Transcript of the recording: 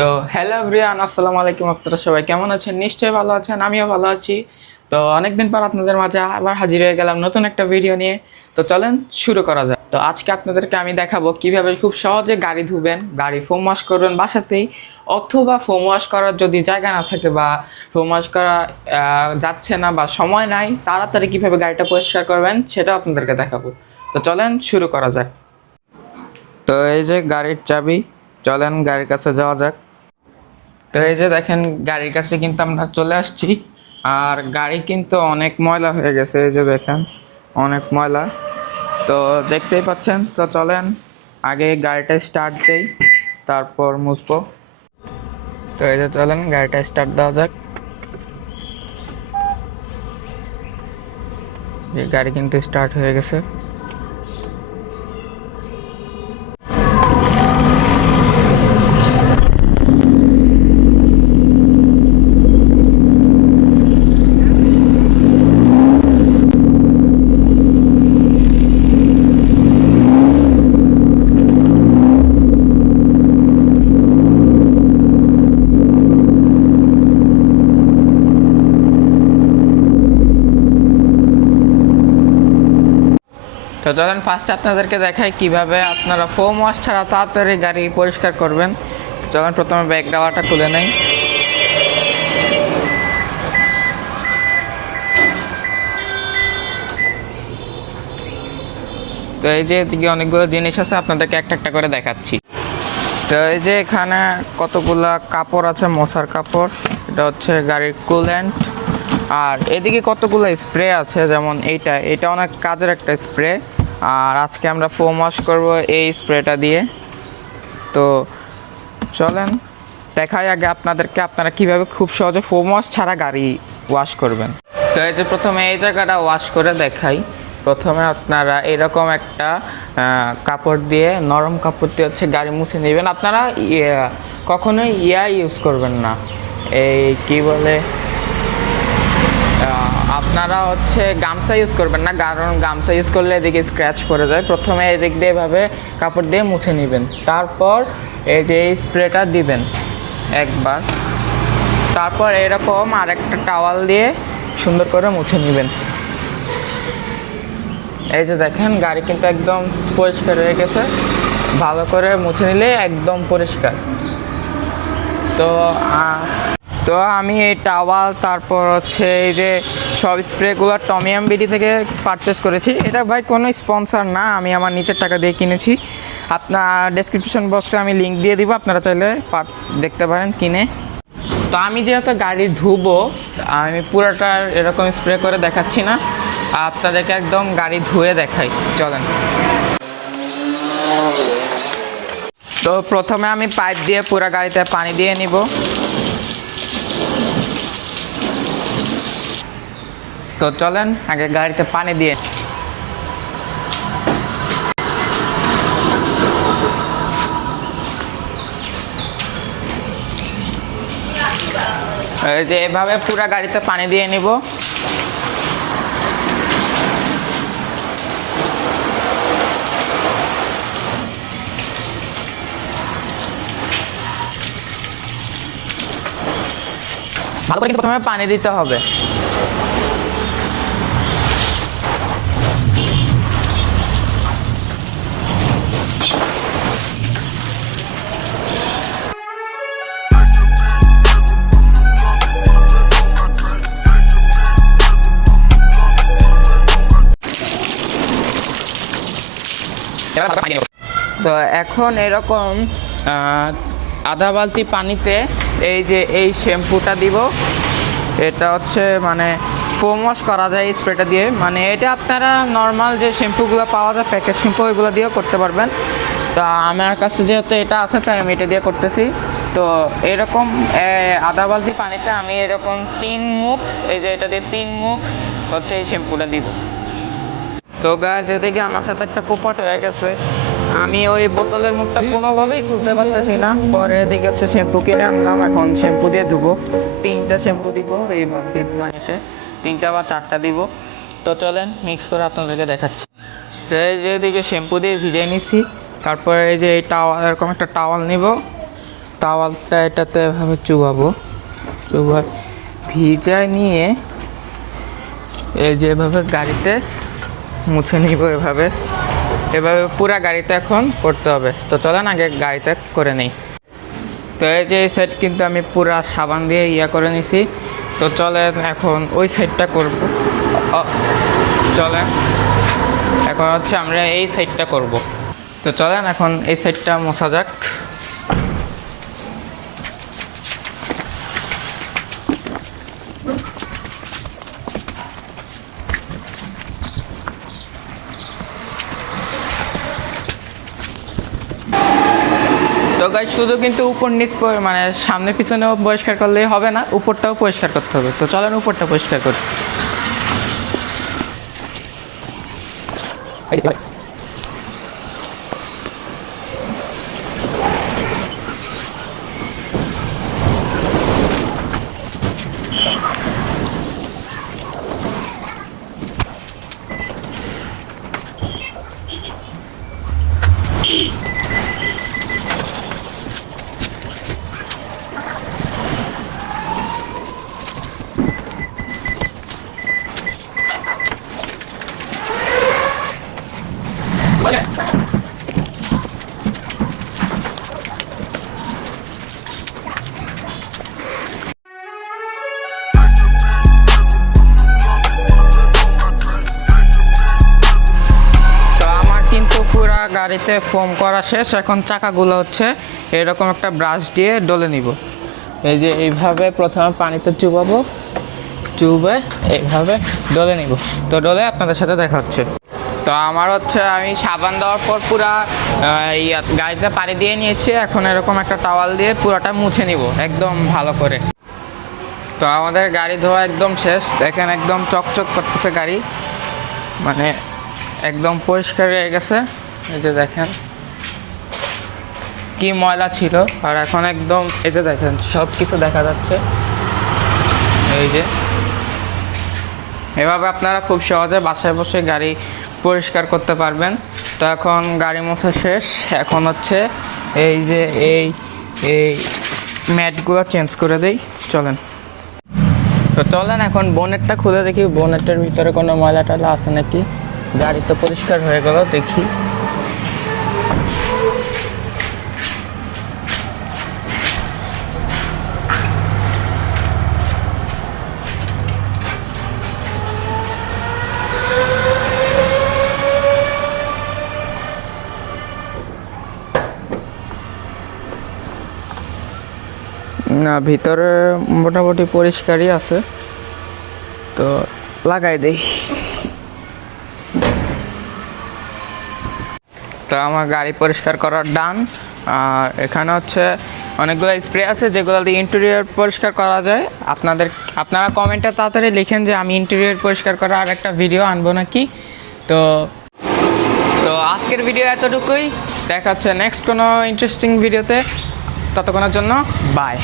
তো hello everyone, আসসালামু আলাইকুম। আপনারা সবাই কেমন আছেন? নিশ্চয়ই ভালো আছেন, আমিও ভালো আছি। তো অনেকদিন পর আপনাদের মাঝে আবার হাজির হয়ে গেলাম নতুন একটা ভিডিও নিয়ে। তো চলেন শুরু করা যাক। তো আজকে আপনাদেরকে আমি দেখাবো কিভাবে খুব সহজে গাড়ি ধুবেন, গাড়ি ফোম ওয়াশ করবেন বাসাতেই, অথবা ফোম ওয়াশ করার যদি জায়গা না থাকে বা ফোম ওয়াশ করা যাচ্ছে না বা সময় নাই, তাড়াতাড়ি কিভাবে গাড়িটা পরিষ্কার করবেন সেটা আপনাদেরকে দেখাবো। তো চলেন শুরু করা যাক। তো এই যে গাড়ির চাবি, চলেন গাড়ির কাছে যাওয়া যাক। তো এই যে দেখেন, গাড়ির কাছে কিন্তু আমরা চলে আসছি। আর গাড়ি কিন্তু অনেক ময়লা হয়ে গেছে, এই যে দেখেন অনেক ময়লা। তো দেখতেই পাচ্ছেন। তো চলেন আগে গাড়িটা স্টার্ট দেই, তারপর মুছবো। তো এই যে চলেন গাড়িটা স্টার্ট দেওয়া যাক। এই গাড়ি কিন্তু স্টার্ট হয়ে গেছে। তো চলেন ফার্স্ট আপনাদেরকে দেখাই কিভাবে আপনারা ফোম ওয়াশ ছাড়া তাড়াতাড়ি গাড়ি পরিষ্কার করবেন। চলেন প্রথমে ব্যাক ডালাটা খুলে নেই। তো এই যে এদিকে অনেকগুলো জিনিস আছে, আপনাদেরকে একটা একটা করে দেখাচ্ছি। তো এই যে এখানে কতগুলা কাপড় আছে, মশার কাপড়, এটা হচ্ছে গাড়ির কুল্যান্ট। আর এদিকে কতগুলো স্প্রে আছে, যেমন এটা অনেক কাজের একটা স্প্রে। আর আজকে আমরা ফোম ওয়াশ করবো এই স্প্রেটা দিয়ে। তো চলেন দেখাই আগে আপনাদেরকে আপনারা কিভাবে খুব সহজে ফোম ওয়াশ ছাড়া গাড়ি ওয়াশ করবেন। তো এই যে প্রথমে এই জায়গাটা ওয়াশ করে দেখাই। প্রথমে আপনারা এরকম একটা কাপড় দিয়ে, নরম কাপড় দিয়ে হচ্ছে গাড়ি মুছে নেবেন। আপনারা কখনোই ইউজ করবেন না, এই কি বলে, আপনারা হচ্ছে গামছা ইউজ করবেন না, কারণ গামছা ইউজ করলে এদিকে স্ক্র্যাচ পড়ে যায়। প্রথমে এদিক দিয়ে এভাবে কাপড় দিয়ে মুছে নেবেন, তারপর এই যে এই স্প্রেটা দিবেন একবার, তারপর এরকম আরেকটা টাওয়াল দিয়ে সুন্দর করে মুছে নেবেন। এই যে দেখেন গাড়ি কিন্তু একদম পরিষ্কার হয়ে গেছে, ভালো করে মুছে নিলে একদম পরিষ্কার। তো তো আমি এই টাওয়াল, তারপর হচ্ছে এই যে সব স্প্রেগুলো টমিয়াম বিডি থেকে পারচেস করেছি। এটা ভাই কোনো স্পন্সর না, আমি আমার নিজের টাকা দিয়ে কিনেছি। আপনার ডেসক্রিপশন বক্সে আমি লিঙ্ক দিয়ে দিব, আপনারা চাইলে দেখতে পারেন কিনে। তো আমি যেহেতু গাড়ি ধুবো, আমি পুরোটা এরকম স্প্রে করে দেখাচ্ছি না, আপনাদেরকে একদম গাড়ি ধুয়ে দেখাই। চলেন। তো প্রথমে আমি পাইপ দিয়ে পুরো গাড়িতে পানি দিয়ে নিব। তো চলেন আগে গাড়িতে পানি দিয়ে। এই যে এভাবে পুরো গাড়িতে পানি দিয়ে নিব। ভালো করে কিন্তু প্রথমে পানি দিতে হবে। তো এখন এরকম আধা বালতি পানিতে এই যে এই শ্যাম্পুটা দিব। এটা হচ্ছে মানে ফোম ওয়াশ করা যায় এই স্প্রেটা দিয়ে, মানে এটা আপনারা নর্মাল যে শ্যাম্পুগুলো পাওয়া যায় প্যাকেট শ্যাম্পু, ওইগুলো দিয়েও করতে পারবেন। তো আমার কাছে যেহেতু এটা আছে তাই আমি এটা দিয়ে করতেছি। তো এরকম আধা বালতি পানিতে আমি এরকম 3 মুখ, এই যে এটা দিয়ে 3 মুখ হচ্ছে এই শ্যাম্পুটা দিব। তো গাছ এদিকে আমার সাথে একটা পোপট হয়ে গেছে, আমি ওই বোতলের মুখটা কোনোভাবেই খুলতে পারতেছি না। পরে এদিকে হচ্ছে শ্যাম্পু কিনে আনলাম, এখন শ্যাম্পু দিয়ে ধুবো। 3টা শ্যাম্পু দিব এই পানিতে, 3টা বা 4টা দিব। তো চলেন মিক্স করে আপনাদেরকে দেখাচ্ছি। তো এই যে এদিকে শ্যাম্পু দিয়ে ভিজিয়ে নিছি, তারপরে এই যে এই টাওয়াল, এরকম একটা টাওয়াল নিব, তাওয়ালটা এটাতে এভাবে চুবাবো, ভিজায় নিয়ে এই যে এভাবে গাড়িতে মুছে নিব। এভাবে পুরা গাড়িতে এখন করতে হবে। তো চলেন আগে গাড়িতে করে নিই। তো এই যে এই সাইড কিন্তু আমি পুরা সাবান দিয়ে করে নিছি। তো চলেন এখন ওই সাইডটা করব। চলেন এখন হচ্ছে আমরা এই সাইডটা করব। তো চলেন এখন এই সাইডটা মোছা যাক। তো গাইস শুধু কিন্তু উপর নিচ মানে সামনে পিছনেও পরিষ্কার করলেই হবে না, উপরটাও পরিষ্কার করতে হবে। তো চলেন উপরটা পরিষ্কার করি। গাড়িতে ফোম করা শেষ। এখন চাকাগুলো হচ্ছে এরকম একটা ব্রাশ দিয়ে ডলে নিব। এই যে এইভাবে প্রথমে পানিতে চুবে এইভাবে ডলে নিব। তো ডলে আপনাদের সাথে দেখা হচ্ছে। তো আমার হচ্ছে আমি সাবান দেওয়ার পর পুরা গাড়িতে পানি দিয়ে নিয়েছি। এখন এরকম একটা টাওয়াল দিয়ে পুরাটা মুছে নিব একদম ভালো করে। তো আমাদের গাড়ি ধোয়া একদম শেষ। দেখেন একদম চকচক করতেছে গাড়ি, মানে একদম পরিষ্কার হয়ে গেছে। এই যে দেখেন কি ময়লা ছিল, আর এখন একদম এই যে দেখেন সব কিছু দেখা যাচ্ছে। এই যে এভাবে আপনারা খুব সহজে বাসায় বসে গাড়ি পরিষ্কার করতে পারবেন। তো এখন গাড়ি মোছা শেষ। এখন হচ্ছে এই যে এই ম্যাটগুলো চেঞ্জ করে দেই। চলেন তো চলেন এখন বোনেটটা খুলে দেখি, বোনেটের ভিতরে কোনো ময়লা টয়লা আছে নাকি। গাড়ি তো পরিষ্কার হয়ে গেল, দেখি। না, ভিতরে মোটামুটি পরিষ্কারই আছে। তো লাগাই দেই। তো আমার গাড়ি পরিষ্কার করার ডান। আর এখানে হচ্ছে অনেকগুলো স্প্রে আছে যেগুলো দিয়ে ইন্টেরিয়র পরিষ্কার করা যায়। আপনারা কমেন্টে তাড়াতাড়ি লিখেন যে আমি ইন্টেরিয়র পরিষ্কার করার আর একটা ভিডিও আনবো নাকি। তো আজকের ভিডিও এতটুকুই। দেখা হচ্ছে নেক্সট কোনো ইন্টারেস্টিং ভিডিওতে। ততক্ষণের জন্য বাই।